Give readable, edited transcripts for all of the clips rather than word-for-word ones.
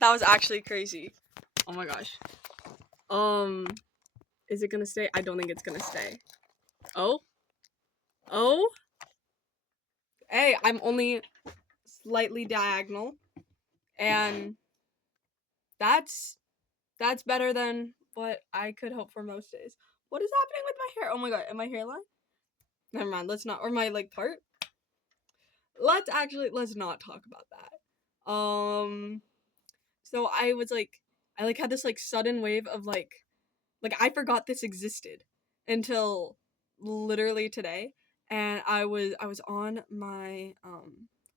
That was actually crazy. Oh my gosh. Is it gonna stay? I don't think it's gonna stay. Oh? Oh? Hey, I'm only slightly diagonal. And that's better than what I could hope for most days. What is happening with my hair? Oh my god, and my hairline? Never mind, let's not, or my like part. Let's not talk about that. So I was like, I like had this like sudden wave of like I forgot this existed until literally today. And I was on my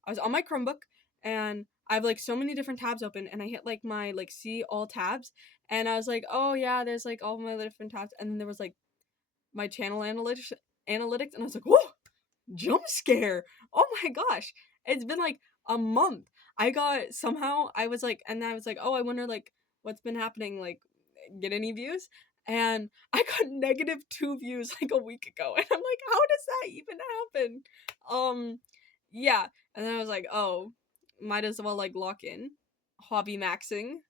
Chromebook, and I have like so many different tabs open, and I hit like my like see all tabs, and I was like, oh yeah, there's like all my different tabs, and then there was like my channel analytics, and I was like, whoa, jump scare. Oh my gosh. It's been like a month. I was like, oh, I wonder like what's been happening, like get any views? And I got -2 views like a week ago. And I'm like, how does that even happen? Yeah. And then I was like, oh, might as well like lock in hobby maxing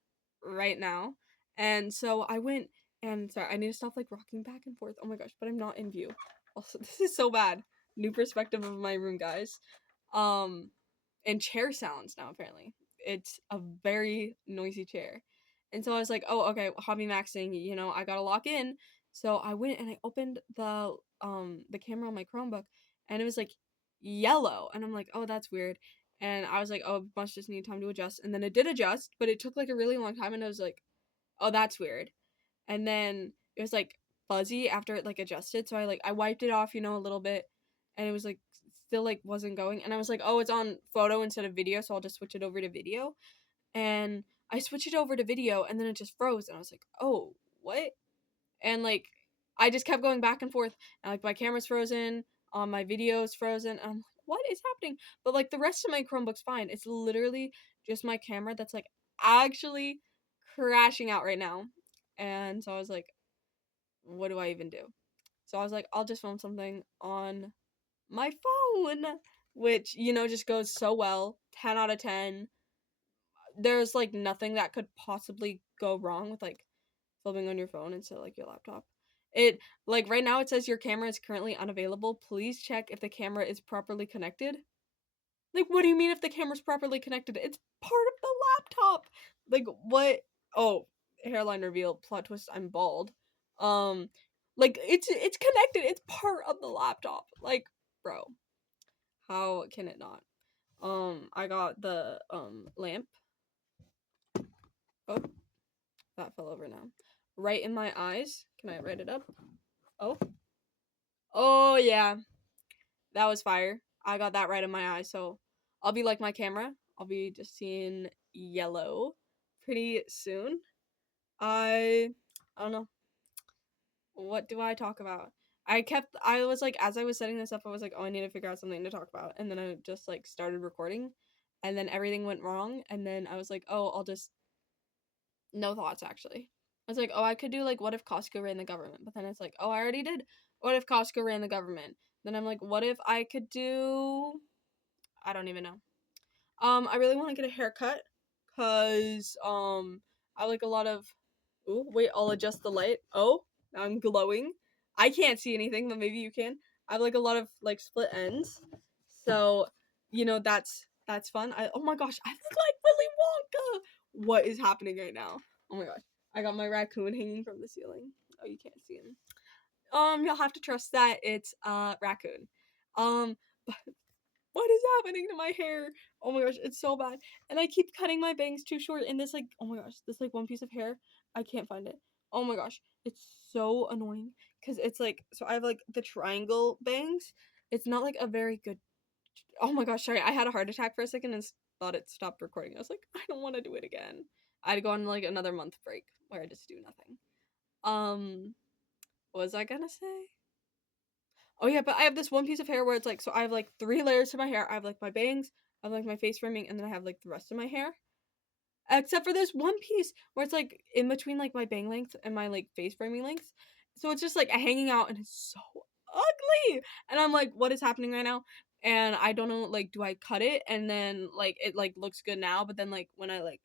right now. And so I went, and sorry, I need to stop like rocking back and forth. Oh my gosh, but I'm not in view. Also, this is so bad. New perspective of my room, guys. And chair sounds now, apparently. It's a very noisy chair. And so I was like, oh, okay, hobby maxing, I gotta lock in. So I went and I opened the camera on my Chromebook, and it was like yellow. And I'm like, oh, that's weird. And I was like, oh, it must just need time to adjust. And then it did adjust, but it took like a really long time, and I was like, oh, that's weird. And then it was like fuzzy after it like adjusted, so I wiped it off, a little bit, and it was like still like wasn't going. And I was like, oh, it's on photo instead of video, so I'll just switch it over to video. And I switched it over to video, and then it just froze, and I was like, oh, what? And like I just kept going back and forth, and like my camera's frozen, my video's frozen, and I'm like, what is happening? But like the rest of my Chromebook's fine. It's literally just my camera that's like actually crashing out right now. And so I was like, what do I even do? So I was like, I'll just film something on my phone, which, just goes so well. 10 out of 10. There's like nothing that could possibly go wrong with like filming on your phone instead of like your laptop. It like right now it says your camera is currently unavailable. Please check if the camera is properly connected. Like, what do you mean if the camera's properly connected? It's part of the laptop. Like, what? Oh, hairline reveal, plot twist, I'm bald. Like it's connected. It's part of the laptop. Like, bro, how can it not? I got the lamp. Oh, that fell over now. Right in my eyes. Can I write it up? Oh. Oh yeah. That was fire. I got that right in my eye, so I'll be like my camera. I'll be just seeing yellow pretty soon. I don't know. What do I talk about? I was like, as I was setting this up, I was like, oh, I need to figure out something to talk about. And then I just like started recording, and then everything went wrong. And then I was like, oh, I'll just, no thoughts actually. I was like, oh, I could do like, what if Costco ran the government? But then it's like, oh, I already did. What if Costco ran the government? Then I'm like, what if I could do, I don't even know. I really want to get a haircut, cause I like a lot of. Ooh, wait, I'll adjust the light. Oh, I'm glowing. I can't see anything, but maybe you can. I have like a lot of like split ends, so that's fun. Oh my gosh, I look like Willy Wonka. What is happening right now? Oh my gosh, I got my raccoon hanging from the ceiling. Oh, you can't see him. You'll have to trust that it's raccoon. But what is happening to my hair? Oh my gosh, it's so bad. And I keep cutting my bangs too short, and this like, oh my gosh, this like one piece of hair, I can't find it. Oh my gosh, it's so annoying, because it's like, so I have like the triangle bangs. It's not like a very good, oh my gosh, sorry, I had a heart attack for a second and thought it stopped recording. I was like, I don't want to do it again. I'd go on like another month break where I just do nothing. What was I gonna say? Oh yeah, but I have this one piece of hair where it's like, so I have like 3 layers to my hair. I have like my bangs, I have like my face framing, and then I have like the rest of my hair. Except for this one piece where it's like in between like my bang length and my like face framing length. So it's just like hanging out, and it's so ugly. And I'm like, what is happening right now? And I don't know, like, do I cut it and then like it like looks good now, but then like when I like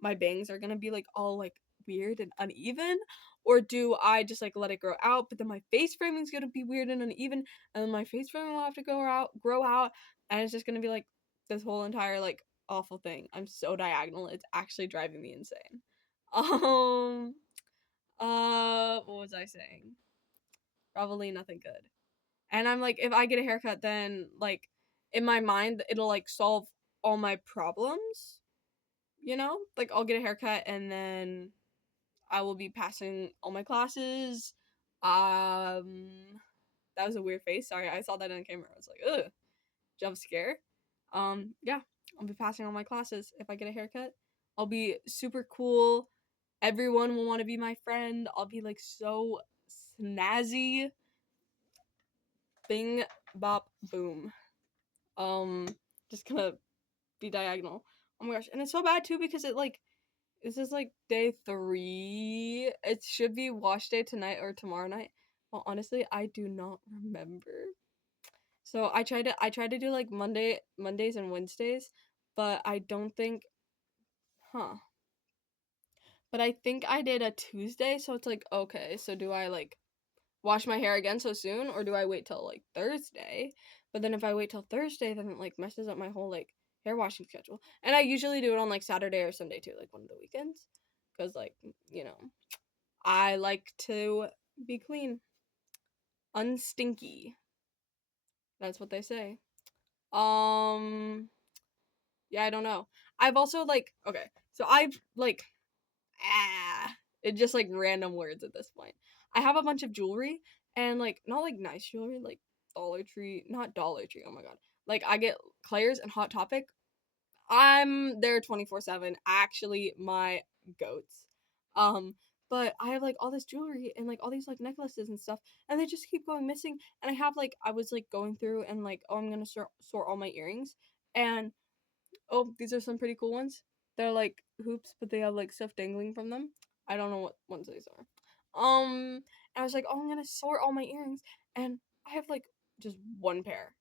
my bangs are gonna be like all like weird and uneven, or do I just like let it grow out, but then my face framing is gonna be weird and uneven, and then my face framing will have to grow out, and it's just gonna be like this whole entire like awful thing. I'm so diagonal, it's actually driving me insane. Um, what was I saying? Probably nothing good. And I'm like, if I get a haircut, then like in my mind, it'll like solve all my problems, you know? Like I'll get a haircut and then I will be passing all my classes. That was a weird face. Sorry, I saw that in the camera. I was like, ugh, jump scare. Yeah, I'll be passing all my classes if I get a haircut. I'll be super cool. Everyone will want to be my friend. I'll be like so snazzy. Bing, bop, boom. Just gonna be diagonal. Oh my gosh, and it's so bad too because it like this is like day 3. It should be wash day tonight or tomorrow night. Well, honestly, I do not remember. So I tried to do like Mondays and Wednesdays, but I don't think, huh? But I think I did a Tuesday, so it's like okay. So do I like wash my hair again so soon, or do I wait till like Thursday? But then if I wait till Thursday, then it like messes up my whole like hair washing schedule. And I usually do it on like Saturday or Sunday too, like one of the weekends, because like you know I like to be clean, unstinky. That's what they say. Um, yeah, I don't know. I've also like okay, so I've like it's just like random words at this point. I have a bunch of jewelry and like not like nice jewelry, like Dollar Tree, not Dollar Tree. Oh my god, like I get Claire's and Hot Topic. I'm there 24/7. Actually, my goats. Um, but I have like all this jewelry and like all these like necklaces and stuff, and they just keep going missing. And I have like I was like going through and like oh I'm gonna sort all my earrings, and oh, these are some pretty cool ones. They're like hoops, but they have like stuff dangling from them. I don't know what ones these are. And I was like, oh, I'm gonna sort all my earrings, and I have like just one pair.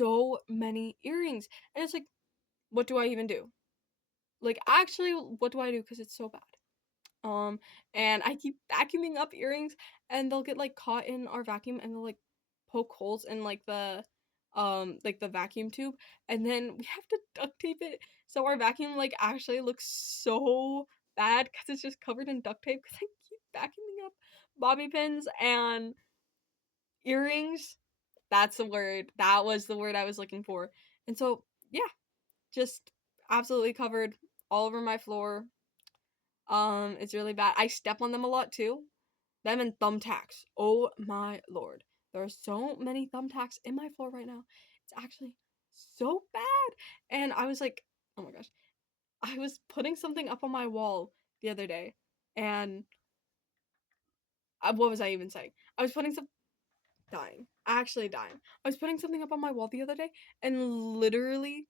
So many earrings, and it's like, what do I even do? Like, actually, what do I do? Because it's so bad. Um, and I keep vacuuming up earrings, and they'll get like caught in our vacuum, and they'll like poke holes in like the vacuum tube, and then we have to duct tape it so our vacuum like actually looks so bad because it's just covered in duct tape because I keep vacuuming up bobby pins and earrings. That's the word. That was the word I was looking for. And so yeah, just absolutely covered all over my floor. It's really bad. I step on them a lot too. Them and thumbtacks. Oh my lord. There are so many thumbtacks in my floor right now. It's actually so bad. And I was like, oh my gosh. I was putting something up on my wall the other day. And what was I even saying? I was putting some dying. Actually dying. I was putting something up on my wall the other day and literally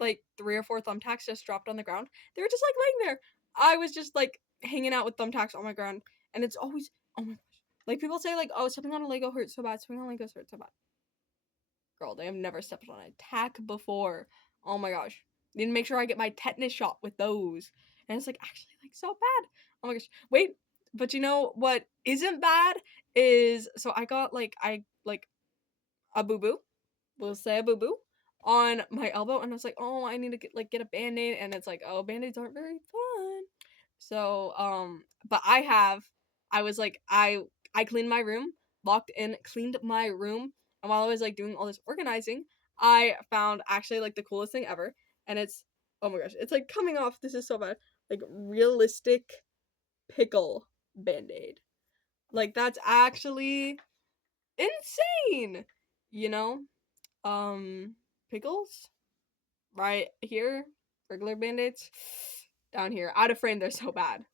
like 3 or 4 thumbtacks just dropped on the ground. They were just like laying there. I was just like hanging out with thumbtacks on my ground, and it's always oh my gosh. Like people say like oh stepping on a Lego hurts so bad. Stepping on Legos hurts so bad. Girl, they have never stepped on a tack before. Oh my gosh. Need to make sure I get my tetanus shot with those. And it's like actually like so bad. Oh my gosh. Wait, but you know what isn't bad is so I got like I like a boo boo. We'll say a boo boo on my elbow, and I was like, oh, I need to get a band-aid, and it's like, oh, band-aids aren't very fun. So, but I was like, I cleaned my room, cleaned my room, and while I was like doing all this organizing, I found actually like the coolest thing ever, and it's oh my gosh, it's like coming off. This is so bad. Like realistic pickle band-aid. Like that's actually insane. You know? Pickles right here, regular band-aids down here out of frame, they're so bad.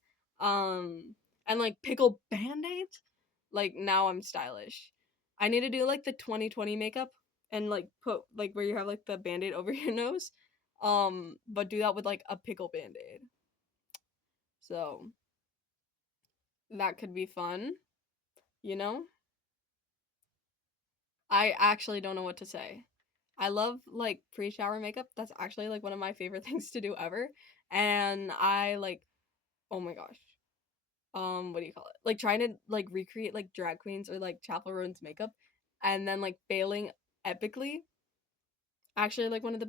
And like pickle band-aids, like now I'm stylish. I need to do like the 2020 makeup and like put like where you have like the band-aid over your nose, but do that with like a pickle band-aid, so that could be fun, you know. I actually don't know what to say. I love like pre-shower makeup. That's actually like one of my favorite things to do ever. And I like, oh my gosh. What do you call it? Like trying to like recreate like drag queens or like chaperones makeup and then like failing epically. Actually like one of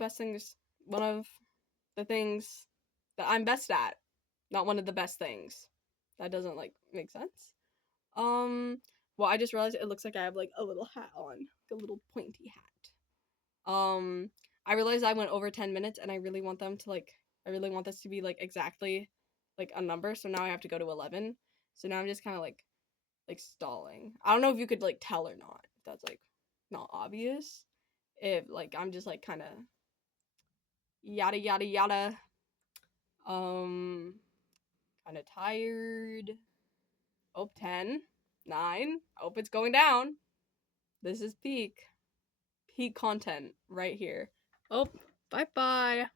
the things that I'm best at. Not one of the best things. That doesn't like make sense. Um, well, I just realized it looks like I have like a little hat on, like a little pointy hat. I realized I went over 10 minutes and I really want this to be like exactly like a number. So now I have to go to 11. So now I'm just kind of like stalling. I don't know if you could like tell or not. If that's like not obvious. If like I'm just like kind of yada yada yada. Um, kind of tired. Oh, 10, 9. Hope it's going down. This is peak content right here. Oh, bye bye.